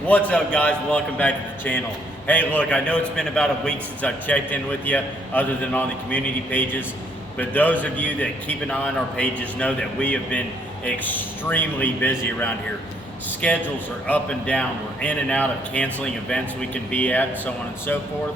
What's up, guys? Welcome back to the channel. Hey, look, I know it's been about a week since I've checked in with you, other than on the community pages, but those of you that keep an eye on our pages know that we have been extremely busy around here. Schedules are up and down. We're in and out of canceling events we can be at, so on and so forth.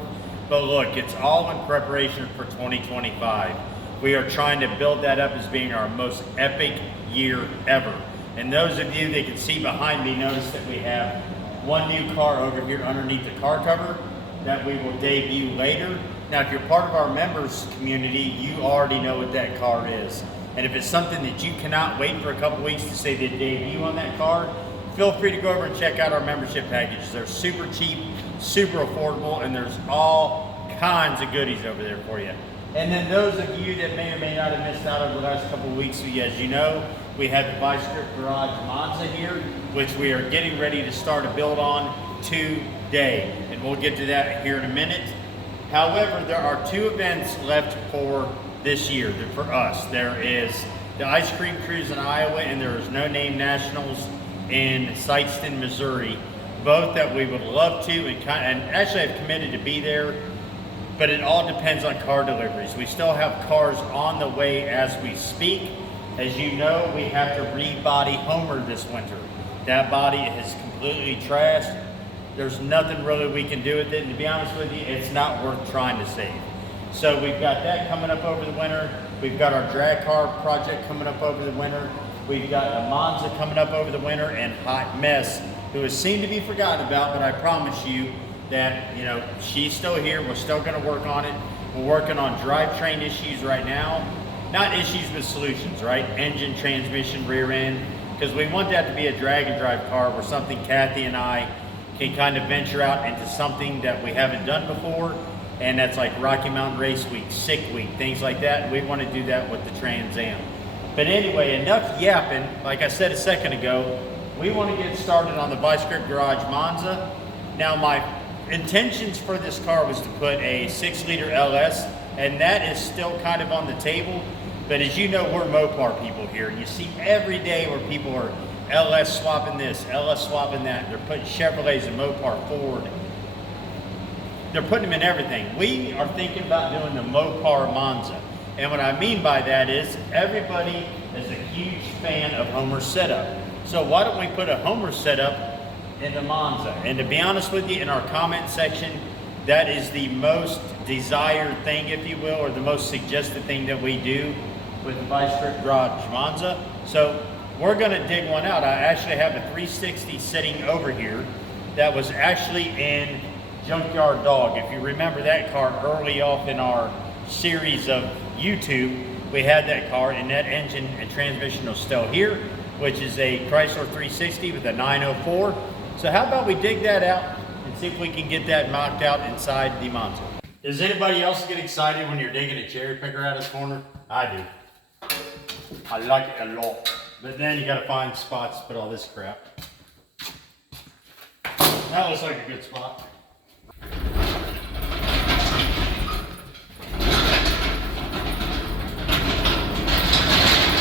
But look, it's all in preparation for 2025. We are trying to build that up as being our most epic year ever. And those of you that can see behind me, notice that we have one new car over here underneath the car cover that we will debut later. Now, if you're part of our members community, you already know what that car is. And if it's something that you cannot wait for a couple weeks to say the debut on that car, feel free to go over and check out our membership packages. They're super cheap, super affordable, and there's all kinds of goodies over there for you. And then those of you that may or may not have missed out over the last couple of weeks, as you know, we have the Vice Grip Garage Monza here, which we are getting ready to start a build on today. And we'll get to that here in a minute. However, there are two events left for this year, for us. There is the Ice Cream Cruise in Iowa, and there is No Name Nationals in Sightston, Missouri. Both that we would love to, and actually I've committed to be there, but it all depends on car deliveries. We still have cars on the way as we speak. As you know, we have to rebody Homer this winter. That body is completely trashed. There's nothing really we can do with it, and to be honest with you, it's not worth trying to save. So we've got that coming up over the winter. We've got our drag car project coming up over the winter. We've got a Monza coming up over the winter, and Hot Mess, who has seemed to be forgotten about, but I promise you that, you know, she's still here. We're still gonna work on it. We're working on drivetrain issues right now. Not issues, but solutions, right? Engine, transmission, rear end, because we want that to be a drag and drive car where something Kathy and I can kind of venture out into something that we haven't done before, and that's like Rocky Mountain Race Week, Sick Week, things like that. And we want to do that with the Trans Am. But anyway, enough yapping. Like I said a second ago, we want to get started on the Vice Grip Garage Monza. Now, my intentions for this car was to put a 6-liter LS, and that is still kind of on the table. But as you know, we're Mopar people here. You see every day where people are LS swapping this, LS swapping that. They're putting Chevrolets and Mopar Ford. They're putting them in everything. We are thinking about doing the Mopar Monza. And what I mean by that is everybody is a huge fan of Homer's setup. So why don't we put a Homer setup in the Monza? And to be honest with you, in our comment section, that is the most desired thing, if you will, or the most suggested thing that we do with the Vice Grip Garage Monza. So we're gonna dig one out. I actually have a 360 sitting over here that was actually in Junkyard Dog. If you remember that car early off in our series of YouTube, we had that car, and that engine and transmission is still here, which is a Chrysler 360 with a 904. So how about we dig that out and see if we can get that knocked out inside the Monza. Does anybody else get excited when you're digging a cherry picker out of the corner? I do. I like it a lot. But then you gotta find spots to put all this crap. That looks like a good spot.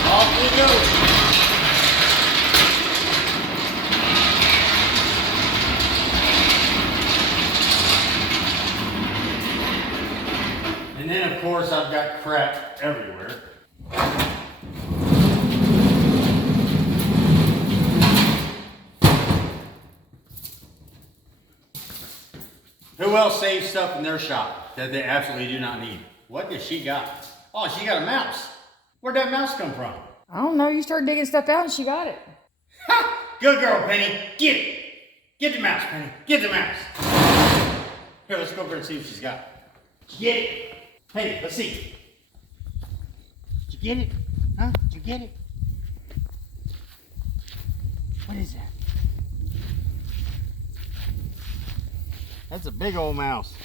Off we go. And then of course I've got crap everywhere. Who else saves stuff in their shop that they absolutely do not need? What does she got? Oh, she got a mouse. Where'd that mouse come from? I don't know. You started digging stuff out and she got it. Ha! Good girl, Penny. Get it. Get the mouse, Penny. Get the mouse. Here, let's go over and see what she's got. Get it. Penny, let's see. Did you get it? Huh? Did you get it? What is that? That's a big old mouse.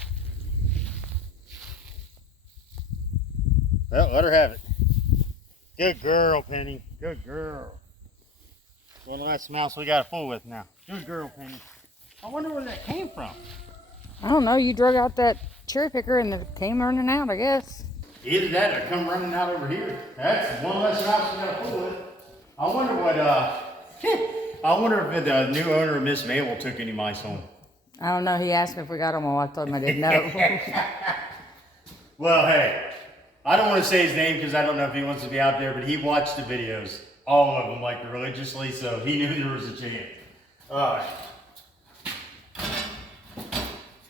Well, let her have it. Good girl, Penny. Good girl. One less mouse we got to fool with now. Good girl, Penny. I wonder where that came from. I don't know. You drug out that cherry picker and it came running out, I guess. Either that or come running out over here. That's one less mouse we got to fool with. I wonder what, I wonder if the new owner of Miss Mabel took any mice home. I don't know. He asked me if we got them all. I told him I didn't know. Well, hey, I don't want to say his name because I don't know if he wants to be out there, but he watched the videos, all of them, like religiously, so he knew there was a chance. All right.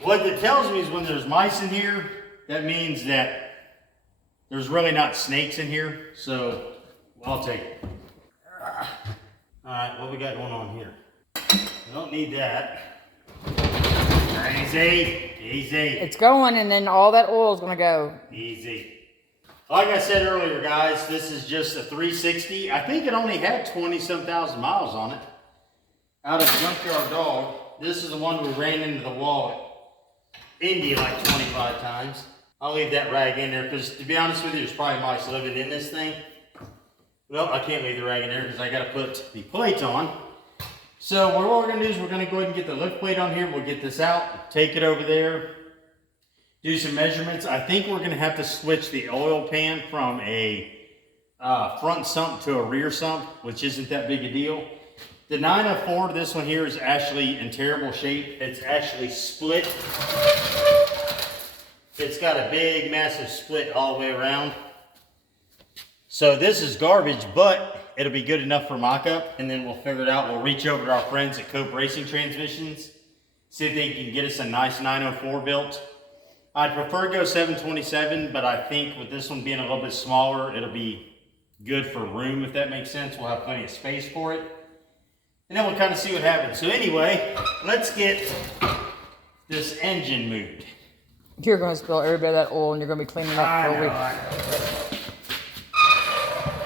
What that tells me is when there's mice in here, that means that there's really not snakes in here, so I'll take it. All right, what we got going on here? We don't need that. Easy, easy. It's going, and then all that oil is going to go. Easy. Like I said earlier, guys, this is just a 360. I think it only had 20-some thousand miles on it. Out of Junkyard Dog. This is the one we ran into the wall at Indy like 25 times. I'll leave that rag in there because, to be honest with you, there's probably mice living in this thing. Well, I can't leave the rag in there because I got to put the plate on. So what we're going to do is we're going to go ahead and get the lift plate on here. We'll get this out, take it over there, do some measurements. I think we're going to have to switch the oil pan from a front sump to a rear sump, which isn't that big a deal. The 904, this one here, is actually in terrible shape. It's actually split. It's got a big, massive split all the way around. So this is garbage, but it'll be good enough for mock-up, and then we'll figure it out. We'll reach over to our friends at Cope Racing Transmissions, see if they can get us a nice 904 built. I'd prefer to go 727, but I think with this one being a little bit smaller, it'll be good for room, if that makes sense. We'll have plenty of space for it. And then we'll kind of see what happens. So anyway, let's get this engine moved. You're going to spill every bit of that oil, and you're going to be cleaning up for a week.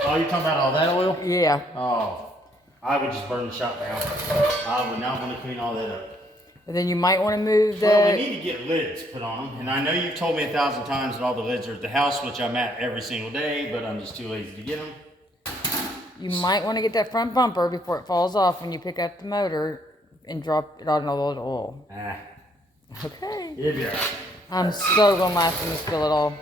Oh, you're talking about all that oil? Yeah. Oh, I would just burn the shop down. I would not want to clean all that up. And then you might want to move the... Well, we need to get lids put on them. And I know you've told me 1,000 times that all the lids are at the house, which I'm at every single day, but I'm just too lazy to get them. You might want to get that front bumper before it falls off when you pick up the motor and drop it on all the oil. Okay. Yeah. I'm so going to laugh when you spill it all.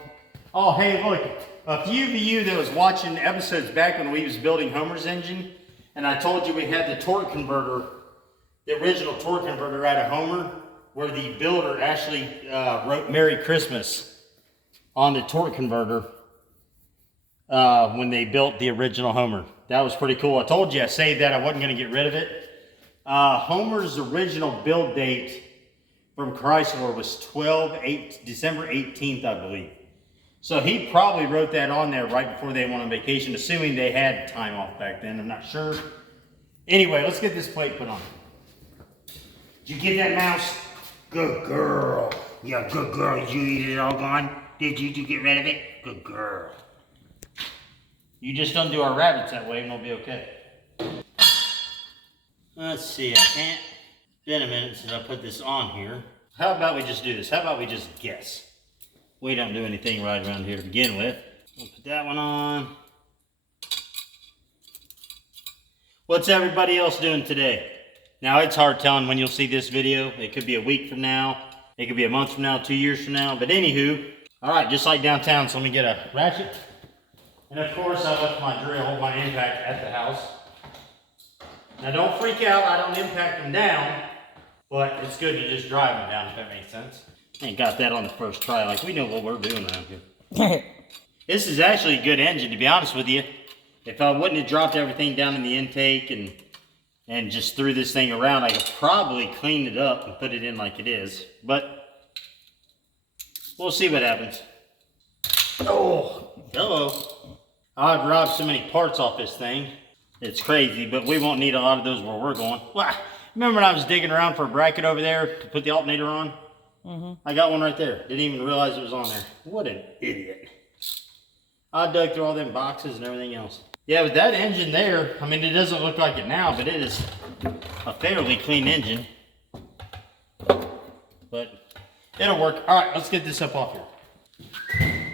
Oh, hey, look. A few of you that was watching episodes back when we was building Homer's engine, and I told you we had the torque converter, the original torque converter out of Homer, where the builder actually wrote Merry Christmas on the torque converter when they built the original Homer. That was pretty cool. I told you I saved that. I wasn't going to get rid of it. Homer's original build date from Chrysler was December 18th, I believe. So he probably wrote that on there right before they went on vacation, assuming they had time off back then. I'm not sure. Anyway, let's get this plate put on. Did you get that mouse? Good girl. Yeah, good girl. Did you eat it all gone? Did you get rid of it? Good girl. You just don't do our rabbits that way and we'll be okay. Let's see, I can't. It's been a minute since I put this on here. How about we just do this? How about we just guess? We don't do anything right around here to begin with. We'll put that one on. What's everybody else doing today? Now, it's hard telling when you'll see this video. It could be a week from now. It could be a month from now, 2 years from now. But anywho, all right, just like downtown, so let me get a ratchet. And of course, I left my drill, my impact at the house. Now, don't freak out. I don't impact them down. But it's good to just drive them down, if that makes sense. Ain't got that on the first try. Like, we know what we're doing around here. This is actually a good engine, to be honest with you. If I wouldn't have dropped everything down in the intake and just threw this thing around, I could probably clean it up and put it in like it is. But we'll see what happens. Oh, hello. I've robbed so many parts off this thing. It's crazy, but we won't need a lot of those where we're going. Well, remember when I was digging around for a bracket over there to put the alternator on? I got one right there. Didn't even realize it was on there. What an idiot. I dug through all them boxes and everything else. Yeah, with that engine there, I mean, it doesn't look like it now, but it is a fairly clean engine. But it'll work. All right, let's get this up off here.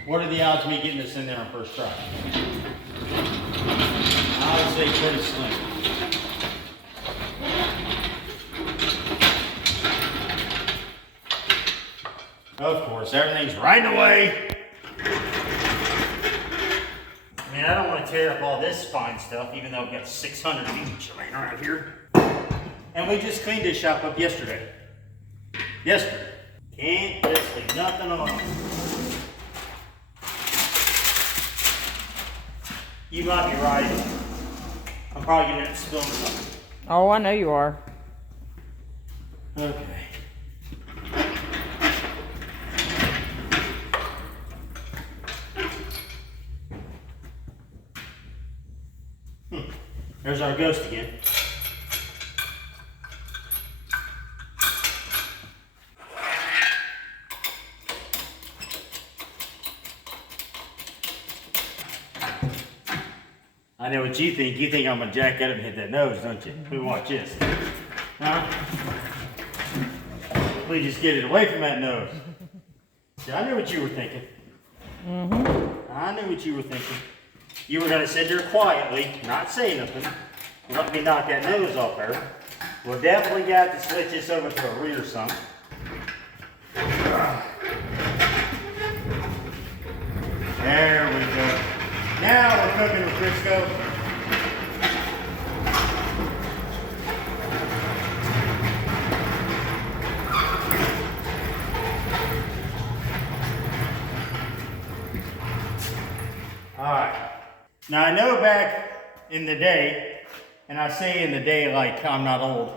What are the odds of me getting this in there on first try? I would say pretty slim. Of course, everything's right away. I mean, I don't want to tear up all this fine stuff, even though I've got 600 each laying around here. All And we just cleaned this shop up yesterday. Yesterday. Can't just leave nothing alone. You might be right. I'm probably gonna have to spill something. Oh, I know you are. Okay. There's our ghost again. I know what you think. You think I'm gonna jack at him and hit that nose, don't you? We watch this. Huh? We just get it away from that nose. See, I knew what you were thinking. I knew what you were thinking. You were gonna sit there quietly, not say nothing, and let me knock that nose off there. We'll definitely got to switch this over to a rear sump. There we go. Now we're cooking with Crisco. Alright. Now I know back in the day, and I say in the day like I'm not old,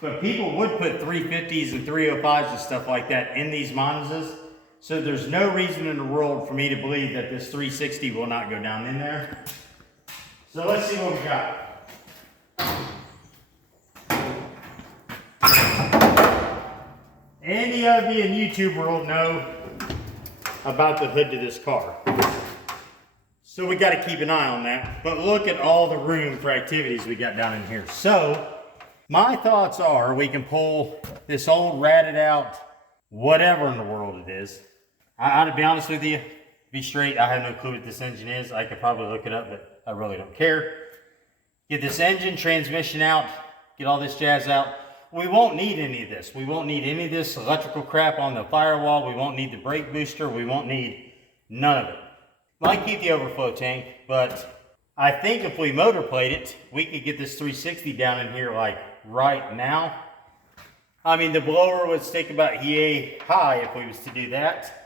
but people would put 350s and 305s and stuff like that in these Monzas. So there's no reason in the world for me to believe that this 360 will not go down in there. So let's see what we got. Any of you in YouTube world know about the hood to this car. So we got to keep an eye on that. But look at all the room for activities we got down in here. So my thoughts are we can pull this old ratted out whatever in the world it is. To be honest with you, be straight, I have no clue what this engine is. I could probably look it up, but I really don't care. Get this engine, transmission out, get all this jazz out. We won't need any of this. We won't need any of this electrical crap on the firewall. We won't need the brake booster. We won't need none of it. Might keep the overflow tank, but I think if we motor plate it, we could get this 360 down in here like right now. I mean, the blower would stick about yay high if we was to do that.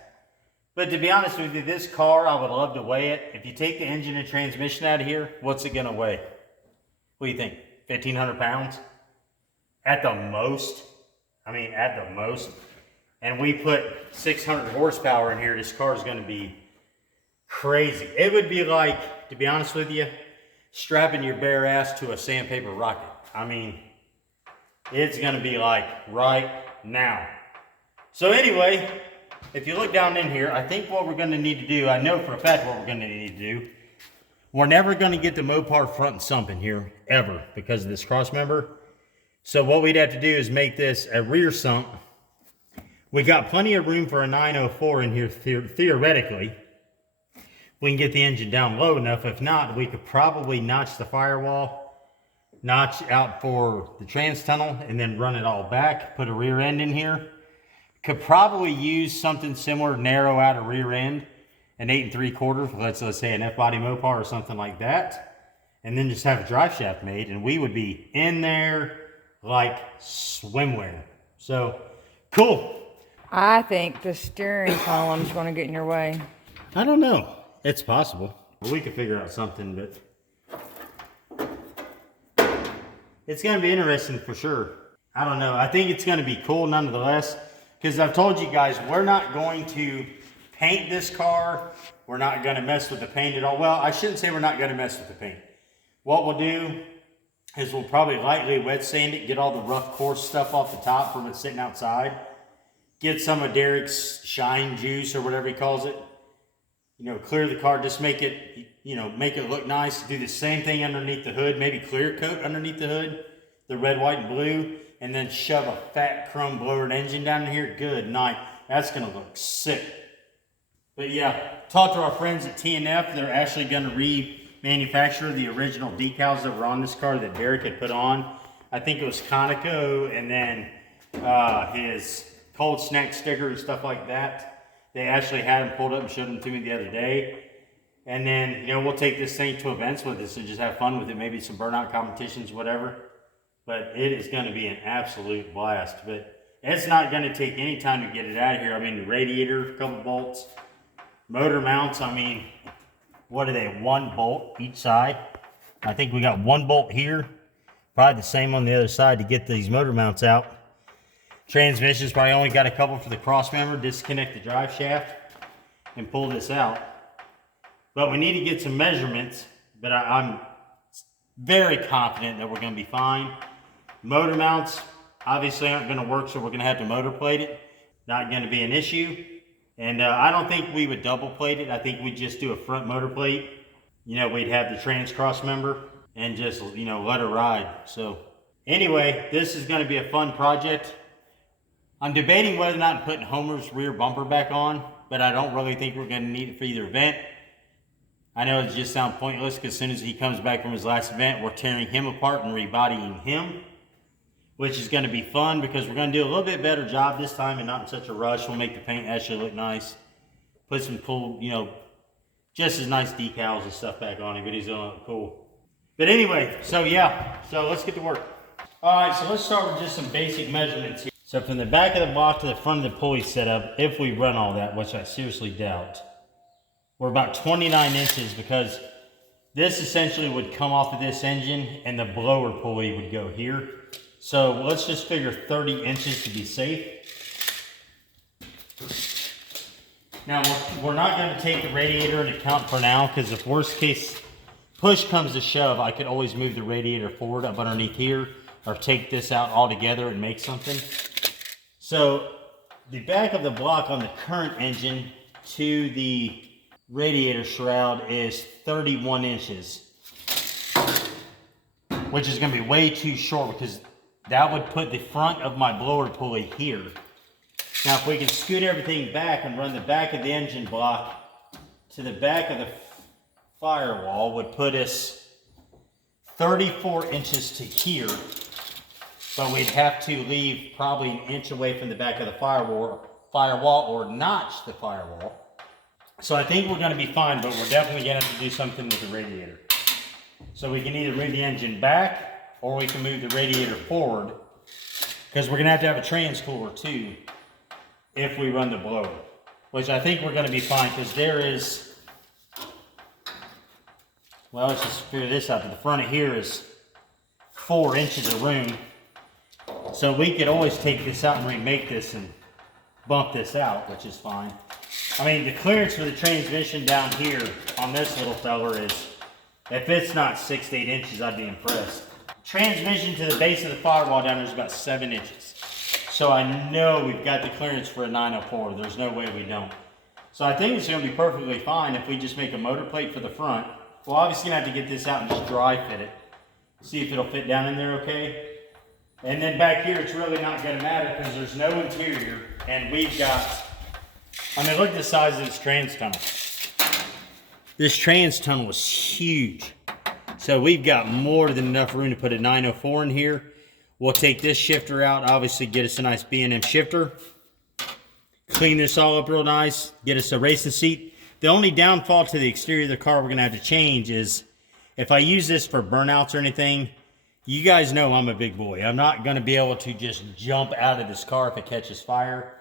But to be honest with you, this car, I would love to weigh it. If you take the engine and transmission out of here, what's it gonna weigh? What do you think, 1,500 pounds? At the most. I mean, at the most. And we put 600 horsepower in here, this car is gonna be crazy. It would be like, to be honest with you, strapping your bare ass to a sandpaper rocket. I mean, it's gonna be like right now. So anyway, if you look down in here, I think what we're gonna need to do, I know for a fact what we're gonna need to do, we're never gonna get the Mopar front sump in here, ever, because of this cross member. So what we'd have to do is make this a rear sump. We got plenty of room for a 904 in here, theoretically. We can get the engine down low enough. If not, we could probably notch the firewall, notch out for the trans tunnel, and then run it all back, put a rear end in here. Could probably use something similar, narrow out a rear end, an 8 3/4, let's say an F-body Mopar or something like that, and then just have a drive shaft made, and we would be in there like swimwear. So, cool. I think the steering column's going to get in your way. I don't know. It's possible. Well, we could figure out something, but it's going to be interesting for sure. I don't know. I think it's going to be cool nonetheless, because I've told you guys, we're not going to paint this car. We're not going to mess with the paint at all. Well, I shouldn't say we're not going to mess with the paint. What we'll do is we'll probably lightly wet sand it, get all the rough, coarse stuff off the top from it sitting outside. Get some of Derek's shine juice or whatever he calls it. You know, clear the car, just make it, you know, make it look nice. Do the same thing underneath the hood, maybe clear coat underneath the hood, the red, white, and blue, and then shove a fat chrome blowered engine down in here. Good night. That's gonna look sick. But yeah, talk to our friends at TNF. They're actually gonna remanufacture the original decals that were on this car that Derek had put on. I think it was Conoco, and then his cold snack sticker and stuff like that. They actually had them pulled up and showed them to me the other day. And then, you know, we'll take this thing to events with us and just have fun with it. Maybe some burnout competitions, whatever. but it is going to be an absolute blast. But it's not going to take any time to get it out of here. I mean, the radiator, a couple bolts, motor mounts, I mean, what are they, 1 bolt each side? I think we got 1 bolt here, probably the same on the other side to get these motor mounts out. Transmission's probably only got a couple for the cross member. Disconnect the drive shaft and pull this out. But we need to get some measurements, but I'm very confident that we're going to be fine. Motor mounts obviously aren't going to work, so we're going to have to motor plate it. Not going to be an issue. And I don't think we would double plate it. I think we'd just do a front motor plate. You know, we'd have the trans cross member and just, you know, let her ride. So anyway, this is going to be a fun project. I'm debating whether or not putting Homer's rear bumper back on, but I don't really think we're going to need it for either event. I know it just sounds pointless because as soon as he comes back from his last event, we're tearing him apart and rebodying him, which is going to be fun because we're going to do a little bit better job this time and not in such a rush. We'll make the paint actually look nice. Put some cool, you know, just as nice decals and stuff back on him, but he's going to look cool. But anyway, so yeah, so let's get to work. All right, so let's start with just some basic measurements here. So from the back of the block to the front of the pulley setup, if we run all that, which I seriously doubt, we're about 29 inches because this essentially would come off of this engine and the blower pulley would go here. So let's just figure 30 inches to be safe. Now we're not going to take the radiator into account for now because if worst case push comes to shove, I could always move the radiator forward up underneath here or take this out altogether and make something. So the back of the block on the current engine to the radiator shroud is 31 inches, which is going to be way too short because that would put the front of my blower pulley here. Now if we can scoot everything back and run the back of the engine block to the back of the firewall would put us 34 inches to here, but we'd have to leave probably an inch away from the back of the firewall or notch the firewall. So I think we're going to be fine, but we're definitely going to have to do something with the radiator. So we can either move the engine back or we can move the radiator forward because we're going to have a trans cooler too if we run the blower, which I think we're going to be fine because there is, well, let's just figure this out. But the front of here is 4 inches of room. So we could always take this out and remake this and bump this out, which is fine. I mean, the clearance for the transmission down here on this little feller is, if it's not 6 to 8 inches, I'd be impressed. Transmission to the base of the firewall down there is about 7 inches. So I know we've got the clearance for a 904. There's no way we don't. So I think it's going to be perfectly fine if we just make a motor plate for the front. We're obviously going to have to get this out and just dry fit it. See if it'll fit down in there okay. And then back here, it's really not going to matter because there's no interior. And we've got, I mean, look at the size of this trans tunnel. This trans tunnel is huge. So we've got more than enough room to put a 904 in here. We'll take this shifter out, obviously get us a nice B&M shifter. Clean this all up real nice, get us a racing seat. The only downfall to the exterior of the car we're going to have to change is if I use this for burnouts or anything, you guys know I'm a big boy. I'm not going to be able to just jump out of this car if it catches fire,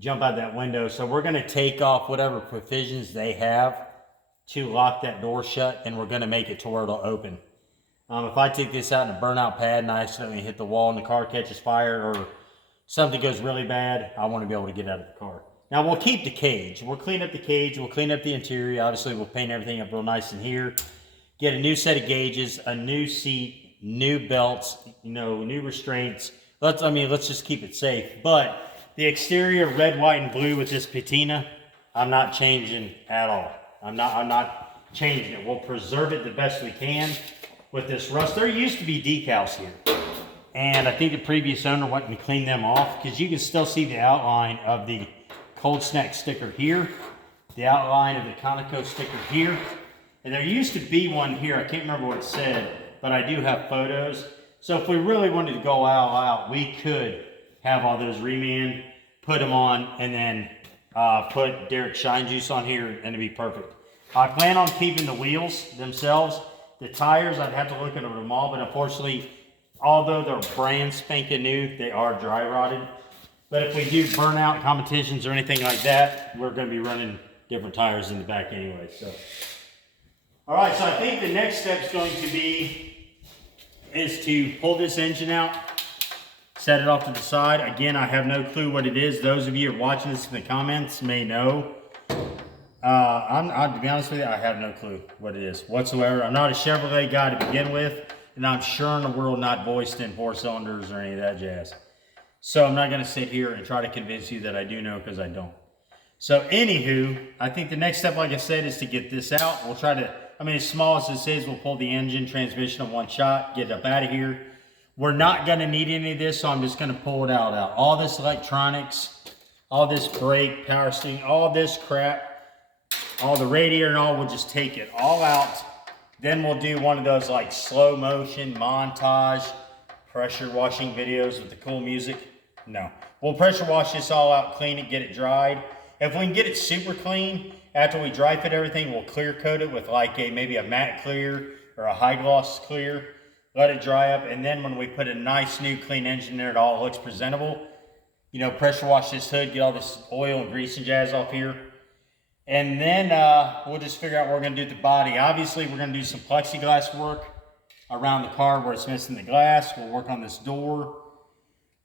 jump out that window. So we're going to take off whatever provisions they have to lock that door shut, and we're going to make it to where it'll open. If I take this out in a burnout pad and I accidentally hit the wall and the car catches fire or something goes really bad, I want to be able to get out of the car. Now we'll keep the cage. We'll clean up the cage. We'll clean up the interior. Obviously we'll paint everything up real nice in here. Get a new set of gauges, a new seat, new belts, you know, new restraints. Let's just keep it safe. But the exterior red, white, and blue with this patina, I'm not changing at all. I'm not changing it. We'll preserve it the best we can with this rust. There used to be decals here, and I think the previous owner went and cleaned them off because you can still see the outline of the Cold Snack sticker here, the outline of the Conoco sticker here, and there used to be one here. I can't remember what it said, but I do have photos. So if we really wanted to go all out, we could have all those remanned, put them on, and then put Derek Shine Juice on here, and it'd be perfect. I plan on keeping the wheels themselves. The tires, I'd have to look at them all, but unfortunately, although they're brand spanking new, they are dry rotted. But if we do burnout competitions or anything like that, we're going to be running different tires in the back anyway. So, all right, so I think the next step is to pull this engine out, set it off to the side. Again, I have no clue what it is. Those of you who are watching this in the comments may know. To be honest with you, I have no clue what it is whatsoever. I'm not a Chevrolet guy to begin with, and I'm sure in the world not voiced in 4 cylinders or any of that jazz. So I'm not going to sit here and try to convince you that I do know, because I don't. So anywho, I think the next step, like I said, is to get this out. We'll try to, as small as this is, we'll pull the engine, transmission in one shot, get it up out of here. We're not going to need any of this, so I'm just going to pull it out. All this electronics, all this brake, power steering, all this crap, all the radiator and all, we'll just take it all out. Then we'll do one of those like slow motion montage pressure washing videos with the cool music. No, we'll pressure wash this all out, clean it, get it dried. If we can get it super clean, after we dry fit everything, we'll clear coat it with like maybe a matte clear or a high gloss clear. Let it dry up, and then when we put a nice new clean engine there, it all looks presentable. Pressure wash this hood, get all this oil and grease and jazz off here. And then we'll just figure out what we're going to do with the body. Obviously, we're going to do some plexiglass work around the car where it's missing the glass. We'll work on this door.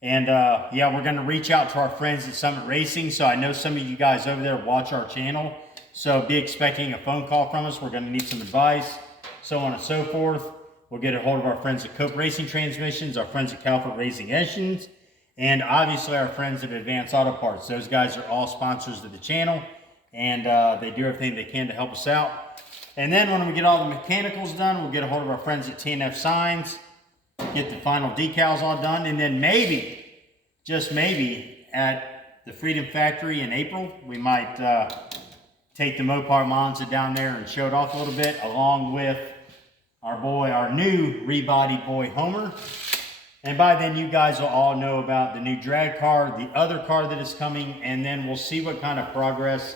And yeah, we're going to reach out to our friends at Summit Racing. So I know some of you guys over there watch our channel. So be expecting a phone call from us. We're going to need some advice, so on and so forth. We'll get a hold of our friends at Cope Racing Transmissions, our friends at Calvert Racing Engines, and obviously our friends at Advanced Auto Parts. Those guys are all sponsors of the channel, and they do everything they can to help us out. And then when we get all the mechanicals done, we'll get a hold of our friends at TNF Signs, get the final decals all done, and then maybe, just maybe, at the Freedom Factory in April, we might take the Mopar Monza down there and show it off a little bit, along with our new rebodied boy Homer. And by then you guys will all know about the new drag car, the other car that is coming, and then we'll see what kind of progress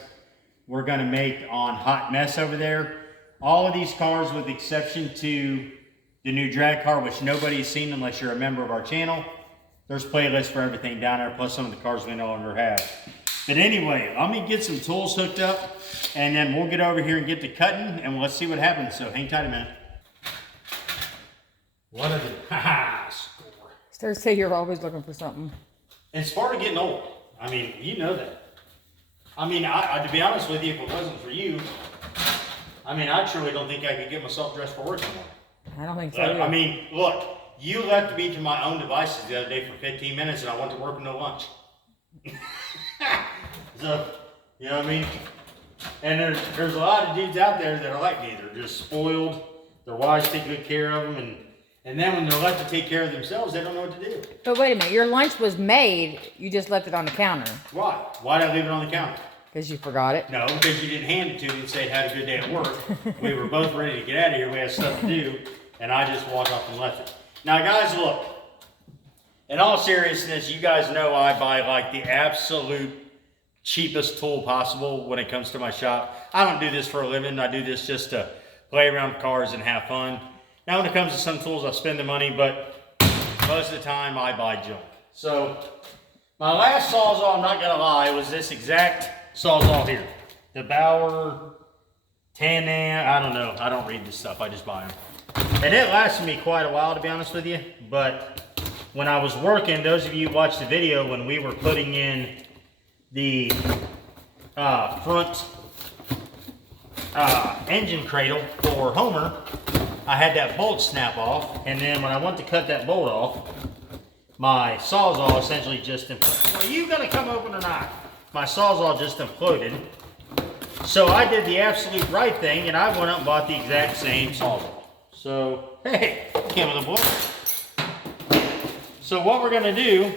we're going to make on Hot Mess over there. All of these cars, with the exception to the new drag car, which nobody's seen unless you're a member of our channel, there's playlists for everything down there, plus some of the cars we no longer have. But anyway, let me get some tools hooked up, and then we'll get over here and get to cutting, and let's see what happens. So hang tight a minute. What is it? Score. Start to say you're always looking for something. It's part of getting old. You know that. To be honest with you, if it wasn't for you, I truly don't think I could get myself dressed for work anymore. I don't think so either. Look, you left me to my own devices the other day for 15 minutes, and I went to work with no lunch. So, you know what I mean? And there's a lot of dudes out there that are like me. They're just spoiled. Their wives take good care of them, and then when they're left to take care of themselves, they don't know what to do. But wait a minute, your lunch was made, you just left it on the counter. Why? Why did I leave it on the counter? Because you forgot it? No, because you didn't hand it to me and say, had a good day at work. We were both ready to get out of here. We had stuff to do, and I just walked off and left it. Now, guys, look. In all seriousness, you guys know I buy like the absolute cheapest tool possible when it comes to my shop. I don't do this for a living. I do this just to play around with cars and have fun. Now, when it comes to some tools, I spend the money, but most of the time I buy junk. So, my last Sawzall, I'm not gonna lie, was this exact Sawzall here. The Bauer 10 I don't know. I don't read this stuff. I just buy them. And it lasted me quite a while, to be honest with you. But when I was working, those of you who watched the video when we were putting in the front engine cradle for Homer, I had that bolt snap off, and then when I went to cut that bolt off, my Sawzall essentially just imploded. Are you gonna come open or not? My Sawzall just imploded. So I did the absolute right thing, and I went up and bought the exact same Sawzall. So, hey, came with a book. So what we're gonna do...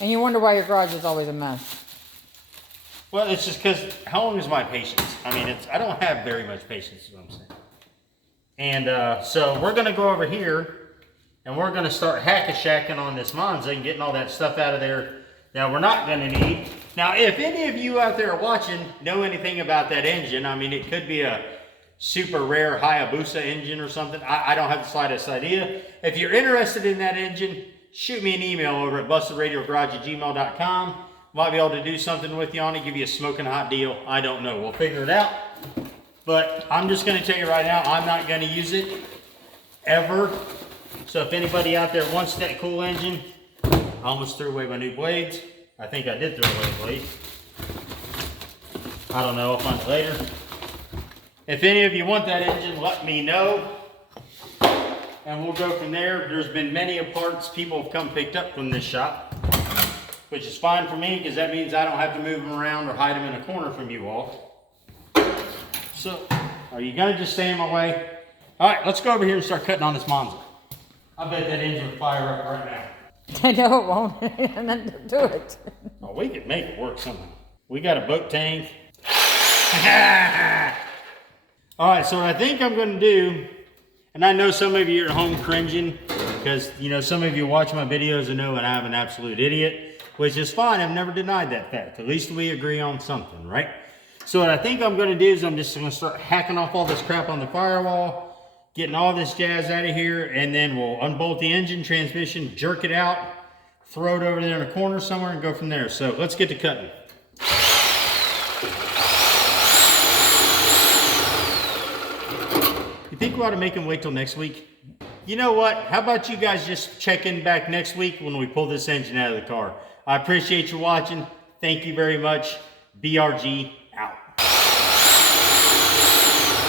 And you wonder why your garage is always a mess. Well, it's just because, how long is my patience? I don't have very much patience, is what I'm saying. And so we're going to go over here, and we're going to start hack-a-shacking on this Monza and getting all that stuff out of there that we're not going to need. Now, if any of you out there watching know anything about that engine, it could be a super rare Hayabusa engine or something. I don't have the slightest idea. If you're interested in that engine, shoot me an email over at bustedradiogarage@gmail.com. Might be able to do something with you on it, give you a smoking hot deal. I don't know. We'll figure it out. But I'm just going to tell you right now, I'm not going to use it ever. So if anybody out there wants that cool engine, I almost threw away my new blades. I think I did throw away blades. I don't know. I'll find it later. If any of you want that engine, let me know. And we'll go from there. There's been many parts people have come picked up from this shop, which is fine for me because that means I don't have to move them around or hide them in a corner from you all. So, are you gonna just stay in my way? All right, let's go over here and start cutting on this Monza. I bet that engine will fire up right now. I know it won't. And then do it. Oh, we could make it work somehow. We got a boat tank. All right, so what I think I'm gonna do, and I know some of you are at home cringing because, you know, some of you watch my videos and know that I'm an absolute idiot, which is fine. I've never denied that fact. At least we agree on something, right? So what I think I'm gonna do is I'm just gonna start hacking off all this crap on the firewall, getting all this jazz out of here, and then we'll unbolt the engine, transmission, jerk it out, throw it over there in a corner somewhere and go from there. So let's get to cutting. You think we ought to make him wait till next week? You know what? How about you guys just check in back next week when we pull this engine out of the car? I appreciate you watching. Thank you very much. BRG.